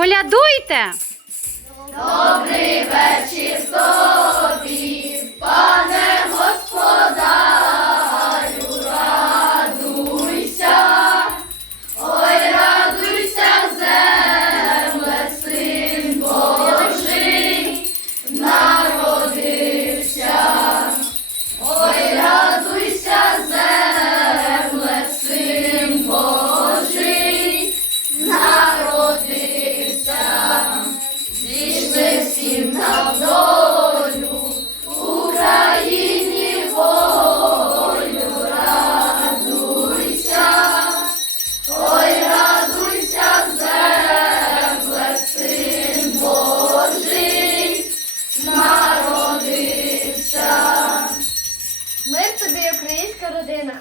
Колядуйте! Мир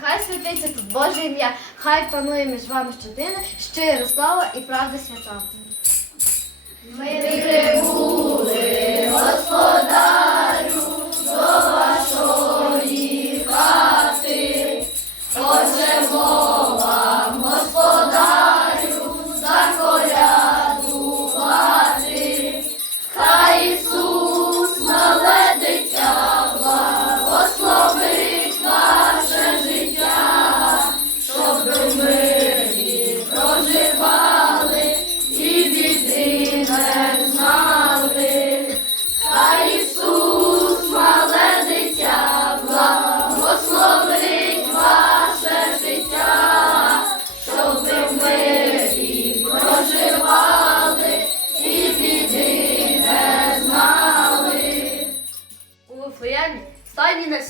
хай святиться тут Боже ім'я, хай панує між вами щодина, щира слава і правда свята.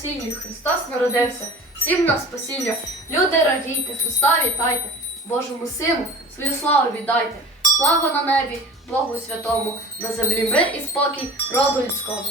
Стайні Христос народився, всім на спасіння. Люди радійте, Христа вітайте, Божому Сину свою славу віддайте. Слава на небі, Богу святому, на землі мир і спокій роду людському.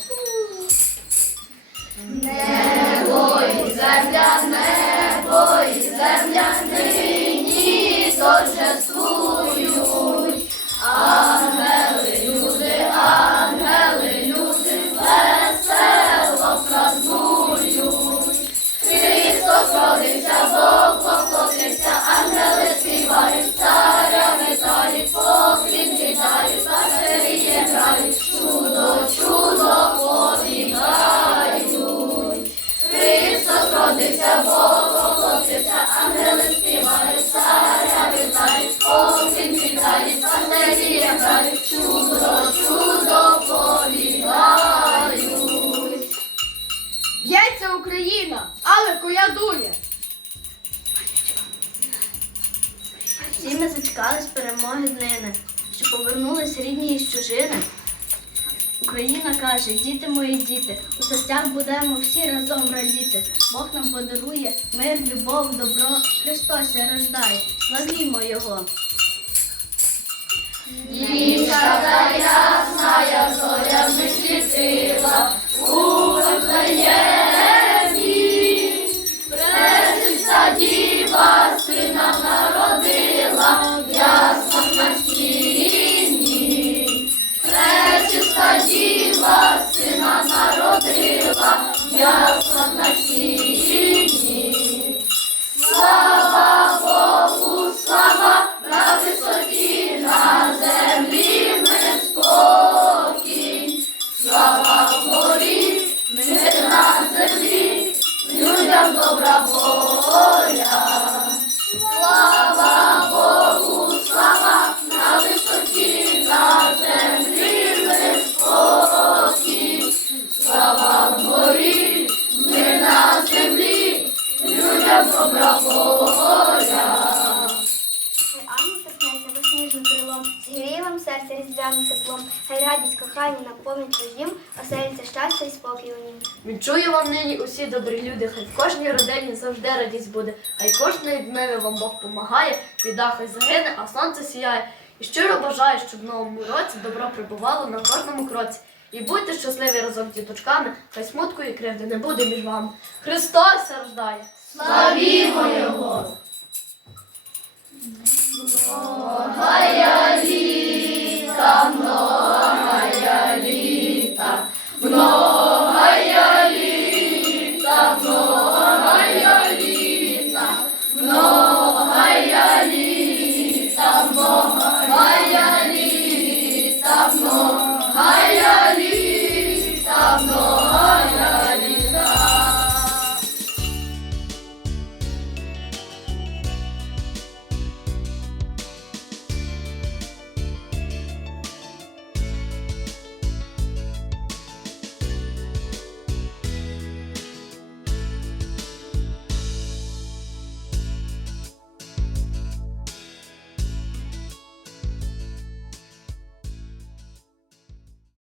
Б'ється Україна, але колядує. Всі ми зачекались перемоги днини, що повернулись рідні із чужини. Україна каже, діти мої діти, у серцях будемо всі разом радіти. Бог нам подарує мир, любов, добро, Христос рождає, славімо Його. Дівчата ясна, я зоря не світила у Вифлеємі. Ясна на стіні. Хай радість кохання наповнить дім, оселиться щастя і спокій у нім. Відчую вам нині усі добрі люди, хай в кожній родині завжди радість буде, хай кожної дневі вам Бог помагає, біда хай загине, а сонце сіяє. І щиро бажаю, щоб в новому році добро прибувало на кожному кроці. І будьте щасливі разом з діточками, хай смутку і кривди не буде між вами. Христос рождає! Славімо Його!